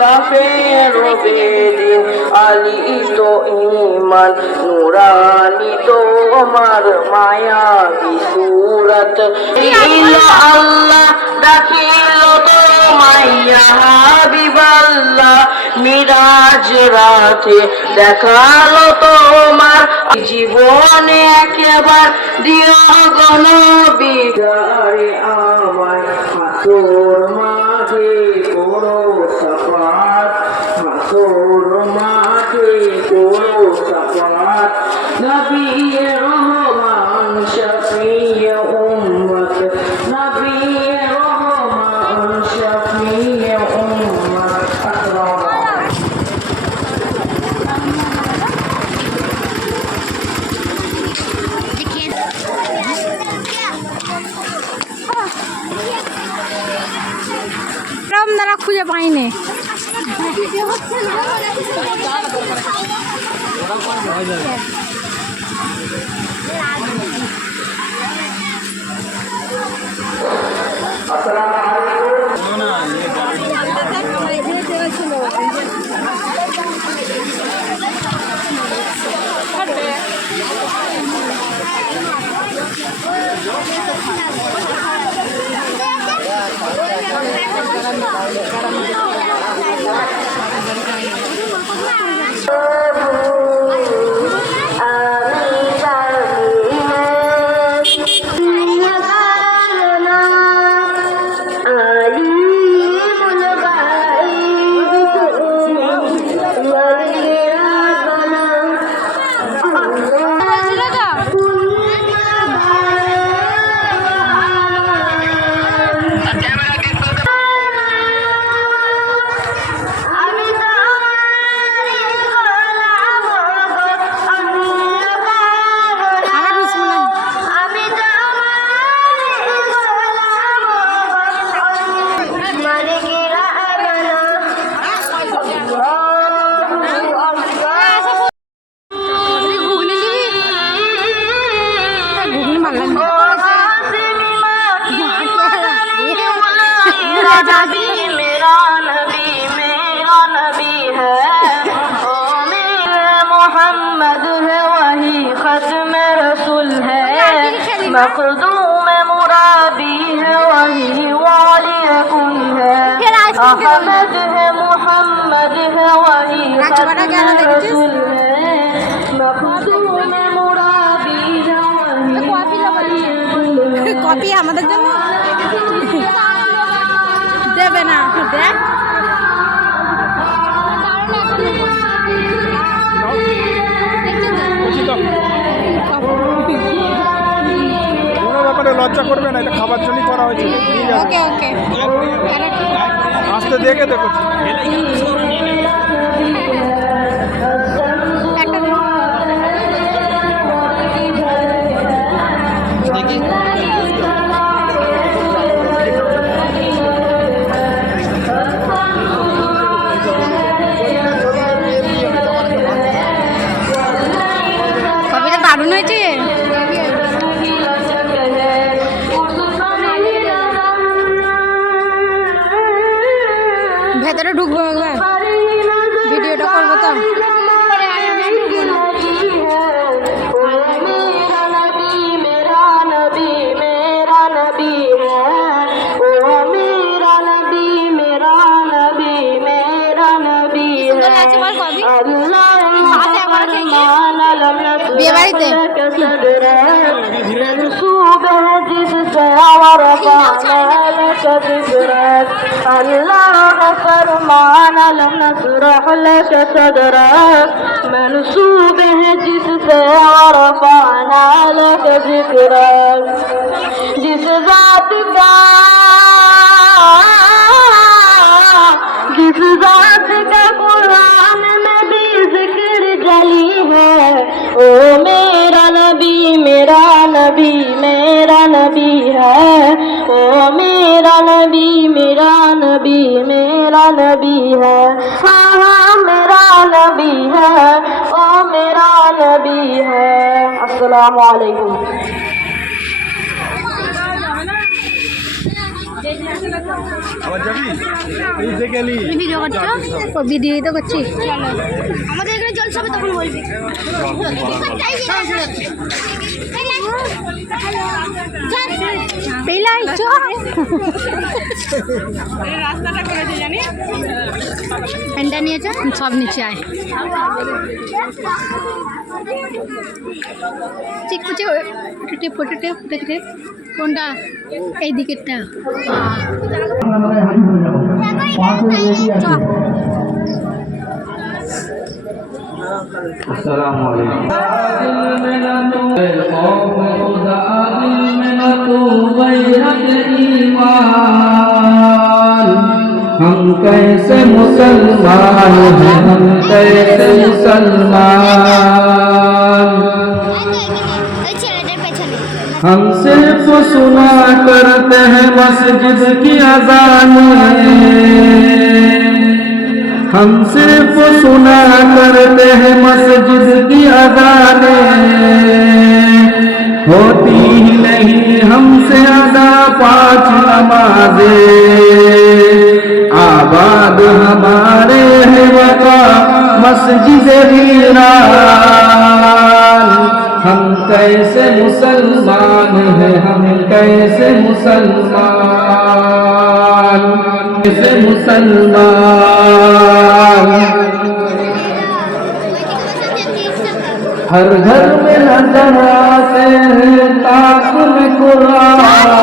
কাফের বেদিন আলী তো ঈমান নুরানি তোমার মায়া বিসুরত আল্লাহ ডাকিল তোমায় ইয়া হাবিবাল্লাহ মিরাজ রাতে দেখালো তোমার জীবনে একবার দিও গো নবী গারে আমায় হাসর মাঝে করো সাফাত হাসর মাঝে করো সাফাত নবী রহমান শফিয়ে উম্মত নবী রহমান শফিয়ে উম্মত দ্বারা খুঁজে পাইনি मेरा नबी है ओ मेरा मोहम्मद है वही खत्म रसूल है मखदूम मुरादी है वही वाली कुल है अहमद है मोहम्मद है वही खत्म रसूल है मखदूम मुरादी है वही कॉपी আমাদের জন্য দেবে না দেখ কোনো ব্যাপারে লজ্জা করবে না, এটা খাবার জন্য করা হয়েছে। ওকে ওকে আসতে দেখে দেখো দারুণ হয়েছে। ভেতরে ঢুকবো একবার, ভিডিওটা করবো তো। বিয়ে বাড়িতে अल्लाह फरमान लम नशरह लक सदरक मंसूब है जिससे रफाना लक जिक्रक जिस जात का कुरान में भी जिक्र जली है ओ मेरा नबी मेरा नबी मेरा नबी है ओ मेरा नबी मेरा नबी मेरा नबी है हाँ हाँ मेरा नबी है ओ मेरा नबी है। अस्सलामु अलैकुम। আবার যাবি এই যে গেলি ভিডিও করছো ও ভিডিওই তো করছি আমাদের এখানে জলসা হবে তখন বলবি পেলাই চো ফ্যানটা নিয়েছো সব নিচে আয় ঠিক আছে ফটো টেপ দেখতে কোনটা এই দিকেরটা हम कैसे मुसलमान हैं हम कैसे मुसलमान हम सिर्फ सुना करते हैं मस्जिद की अज़ानें हम सिर्फ सुना करते हैं मस्जिद की अज़ानें होती ही नहीं हमसे अदा पांच नमाजें आबाद हमारे है वफा मस्जिद वीरान हम कैसे मुसलमान हैं हम कैसे मुसलमान कैसे मुसलमान हर घर में नजर आते हैं ताक में कुरान